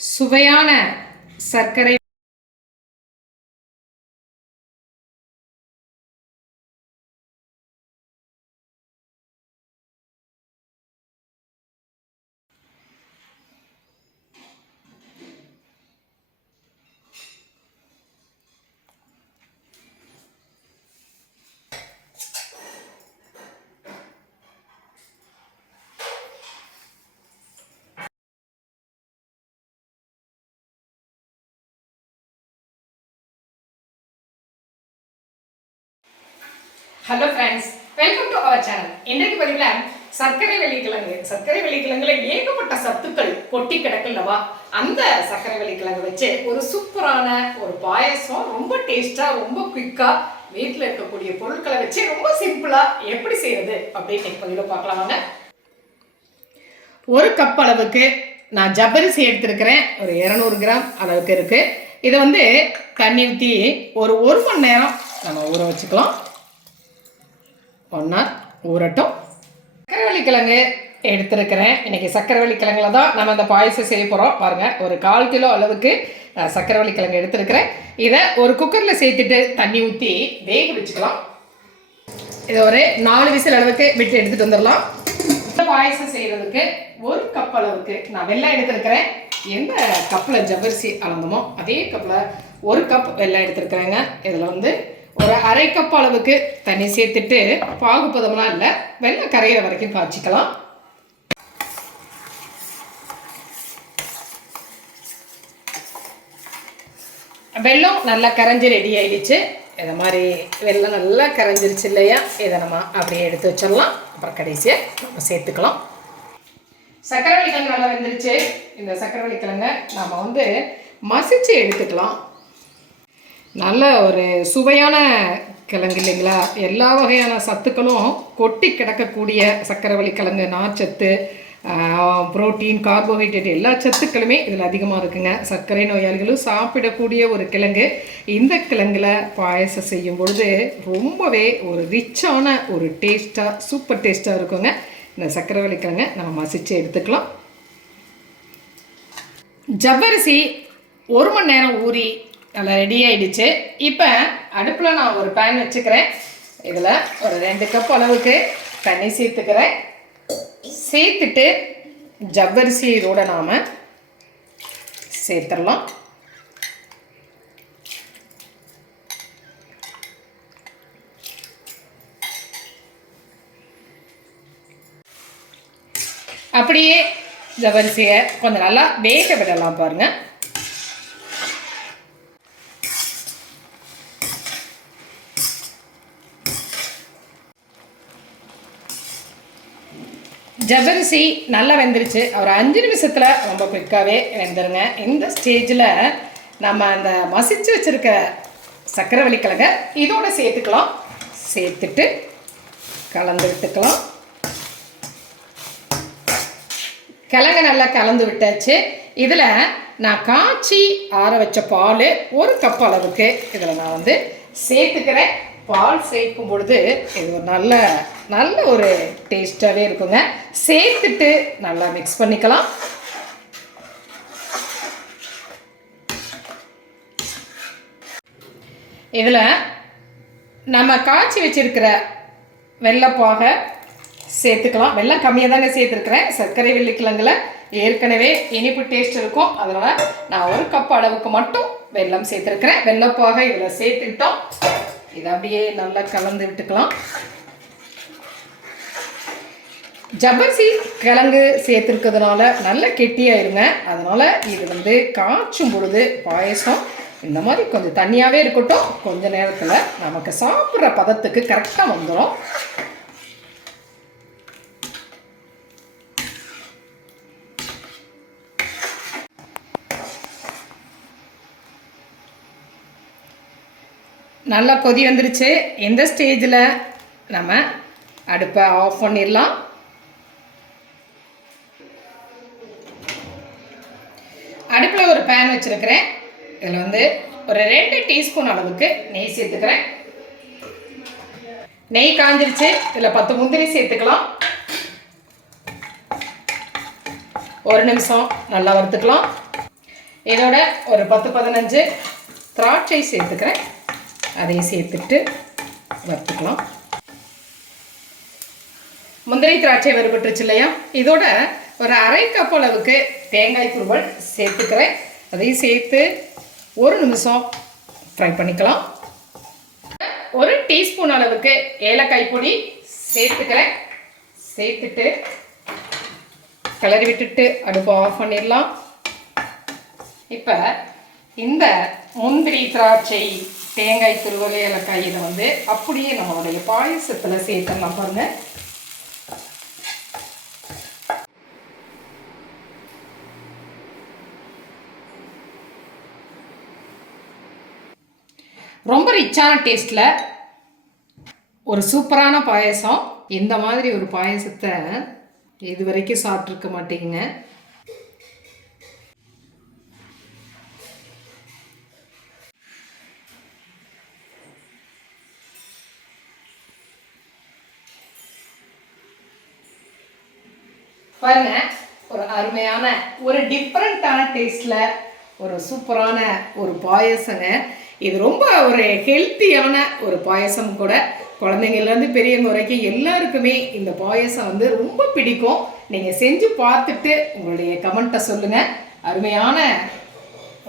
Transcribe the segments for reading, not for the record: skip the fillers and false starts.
சுவையான சர்க்கரை hello friends, welcome to our channel. இன்றைக்கு பதிவில் சர்க்கரை வெள்ளிக்கிழங்குல ஏகப்பட்ட சத்துக்கள் கொட்டி கிடக்குல்லவா, அந்த சர்க்கரை வெள்ளிக்கிழங்கு வச்சு ஒரு சூப்பரான ஒரு பாயசம், ரொம்ப டேஸ்டாக, ரொம்ப குயிக்காக வீட்டில் இருக்கக்கூடிய பொருட்களை வச்சு ரொம்ப சிம்பிளாக எப்படி செய்யறது அப்படின்னு பதிவில் பார்க்கலாம் வாங்க. ஒரு கப் அளவுக்கு நான் ஜவ்வரிசி எடுத்துருக்கிறேன். ஒரு 200 கிராம் அளவுக்கு இருக்குது. இதை தண்ணி ஊற்றி ஒரு மணி நேரம் நம்ம ஊற வச்சுக்கலாம். 1 hour ஊறட்டும். சர்க்கரை வெள்ளிக்கிழங்கு எடுத்துருக்கிறேன். இன்றைக்கி சர்க்கரை வெள்ளிக்கிழங்குல தான் நம்ம இந்த பாயசம் செய்ய போகிறோம். பாருங்கள், ஒரு 1/4 கிலோ அளவுக்கு சர்க்கரை வெள்ளிக்கிழங்கு எடுத்துருக்கிறேன். இதை ஒரு குக்கரில் சேர்த்துட்டு தண்ணி ஊற்றி வேக வச்சுக்கலாம். இதை ஒரு 4 விசில் அளவுக்கு விட்டு எடுத்துகிட்டு வந்துடலாம். இந்த பாயசம் செய்கிறதுக்கு 1 கப் அளவுக்கு நான் வெல்லம் எடுத்துருக்கிறேன். எந்த கப்பில் ஜவ்வரிசி அளந்தமோ அதே கப்பில் 1 கப் வெல்லம் எடுத்துருக்கிறேங்க. இதில் ஒரு 1/2 கப் அளவுக்கு தண்ணி சேர்த்துட்டு, பாகுபதம்லாம் இல்லை, வெல்லம் கரையிற வரைக்கும் காய்ச்சிக்கலாம். வெல்லம் நல்லா கரைஞ்சி ரெடி ஆயிடுச்சு. இதை மாதிரி வெல்லம் நல்லா கரைஞ்சிருச்சு இல்லையா, இதை நம்ம அப்படியே எடுத்து வச்சிடலாம். அப்புறம் கடைசியாக நம்ம சேர்த்துக்கலாம். சர்க்கரை வெள்ளிக்கிழங்கு நல்லா வெந்துருச்சு. இந்த சர்க்கரை வெள்ளிக்கிழங்கை நம்ம மசிச்சு எடுத்துக்கலாம். நல்ல ஒரு சுவையான கிழங்கு இல்லைங்களா, எல்லா வகையான சத்துக்களும் கொட்டி கிடக்கக்கூடிய சர்க்கரை வெள்ளிக்கிழங்கு. நார்ச்சத்து, புரோட்டீன், கார்போஹைட்ரேட் எல்லா சத்துக்களுமே இதில் அதிகமாக இருக்குங்க. சர்க்கரை நோயாளிகளும் சாப்பிடக்கூடிய ஒரு கிழங்கு. இந்த கிழங்குல பாயசம் செய்யும் பொழுது ரொம்பவே ஒரு ரிச்சான ஒரு டேஸ்ட்டாக, சூப்பர் டேஸ்ட்டாக இருக்குங்க. இந்த சர்க்கரை வெள்ளிக்கிழங்கை நம்ம மசிச்சு எடுத்துக்கலாம். ஜவ்வரிசி 1 மணி நேரம் ஊறி நல்லா ரெடி ஆகிடுச்சு. இப்போ அடுப்பில் நான் ஒரு பேன் வச்சுக்கிறேன். இதில் ஒரு 2 கப் அளவுக்கு தண்ணி சேர்த்துக்கிறேன். சேர்த்துட்டு ஜவ்வரிசி இதோட நாம் சேர்த்துடலாம். அப்படியே ஜவ்வரிசியை கொஞ்சம் நல்லா வேக விடலாம். பாருங்கள், ஜவ்வரிசி நல்லா வெந்துருச்சு. ஒரு 5 நிமிஷத்தில் ரொம்ப குயிக்காகவே வெந்துருங்க. இந்த ஸ்டேஜில் நம்ம அந்த மசிச்சு வச்சுருக்க சர்க்கரை வெள்ளிக்கிழங்கை இதோடு சேர்த்துக்கலாம். சேர்த்துட்டு கலந்து விட்டுக்கலாம். கிழங்கு நல்லா கலந்து விட்டாச்சு. இதில் நான் காய்ச்சி ஆற வச்ச பால் 1 கப் அளவுக்கு இதில் நான் சேர்த்துக்கிறேன். பால் சேர்க்கும் பொழுது இது ஒரு நல்ல ஒரு டேஸ்டாகவே இருக்குங்க. சேர்த்துட்டு நல்லா மிக்ஸ் பண்ணிக்கலாம். இதில் நம்ம காய்ச்சி வச்சிருக்கிற வெல்லப்பாக சேர்த்துக்கலாம். வெல்லம் கம்மியாக தாங்க சேர்த்துருக்குறேன். சர்க்கரை வெள்ளிக்கிழங்குல ஏற்கனவே இனிப்பு டேஸ்ட் இருக்கும். அதனால் நான் 1 கப் அளவுக்கு மட்டும் வெல்லம் சேர்த்துருக்கிறேன். வெல்லப்பாக இதில் சேர்த்துக்கிட்டோம். இதை அப்படியே நல்லா கலந்து விட்டுக்கலாம். ஜவ்வரிசி கிழங்கு சேர்த்துருக்கிறதுனால நல்ல கெட்டியாயிருங்க. அதனால் இது காய்ச்சும் பொழுது பாயசம் இந்த மாதிரி கொஞ்சம் தண்ணியாகவே இருக்கட்டும். கொஞ்ச நேரத்தில் நமக்கு சாப்பிட்ற பதத்துக்கு கரெக்டாக வந்துடும். நல்லா கொதி வந்துருச்சு. இந்த ஸ்டேஜில் நம்ம அடுப்பை ஆஃப் பண்ணிடலாம். அடுப்பில் ஒரு பேன் வச்சுருக்கிறேன். இதில் ஒரு 2 டீஸ்பூன் அளவுக்கு நெய் சேர்த்துக்கிறேன். நெய் காஞ்சிருச்சு. இதில் 10 முந்திரி சேர்த்துக்கலாம். 1 நிமிஷம் நல்லா வறுத்துக்கலாம். இதோட ஒரு 10-15 திராட்சை சேர்த்துக்கிறேன். அதையும் சேர்த்துட்டு வறுத்துக்கலாம். முந்திரி திராட்சை வறுபட்டுருச்சு இல்லையா? இதோட ஒரு 1/2 கப் அளவுக்கு தேங்காய் துருவல் சேர்த்துக்கிறேன். அதையும் சேர்த்து 1 நிமிஷம் ஃப்ரை பண்ணிக்கலாம். 1 டீஸ்பூன் அளவுக்கு ஏலக்காய் பொடி சேர்த்துக்கிறேன். சேர்த்துட்டு கிளறி விட்டுட்டு அடுப்பு ஆஃப் பண்ணிடலாம். இப்போ இந்த முந்திரி திராட்சை தேங்காய் துருவல் ஏலக்காய் இதை வந்து அப்படியே நம்மளுடைய பாயசத்தில் சேர்த்துடலாம். பாருங்கள், ரொம்ப ரிச்சான டேஸ்ட்டில் ஒரு சூப்பரான பாயசம். இந்த மாதிரி ஒரு பாயசத்தை இது வரைக்கும் சாப்பிட்ருக்க மாட்டீங்க. பாருங்க, ஒரு அருமையான ஒரு டிஃப்ரெண்ட்டான டேஸ்ட்டில் ஒரு சூப்பரான ஒரு பாயசங்க. இது ரொம்ப ஒரு ஹெல்த்தியான ஒரு பாயசம் கூட. குழந்தைங்கள்லேருந்து பெரியவங்க வரைக்கும் எல்லாருக்குமே இந்த பாயசம் வந்து ரொம்ப பிடிக்கும். நீங்கள் செஞ்சு பார்த்துட்டு உங்களுடைய கமெண்ட்டை சொல்லுங்கள். அருமையான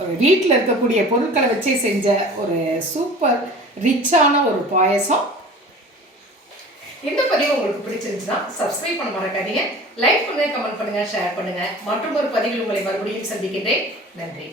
ஒரு வீட்டில் இருக்கக்கூடிய பொருட்களை வச்சு செஞ்ச ஒரு சூப்பர் ரிச்சான ஒரு பாயசம். இந்த பதிவு உங்களுக்கு பிடிச்சிருந்துச்சுன்னா சப்ஸ்கிரைப் பண்ண மறக்காதீங்க. லைக் பண்ணுங்க, கமெண்ட் பண்ணுங்க, ஷேர் பண்ணுங்க. மற்றும் ஒரு பதிவில் உங்களை மறுபடியும் சந்திக்கின்றேன். நன்றி.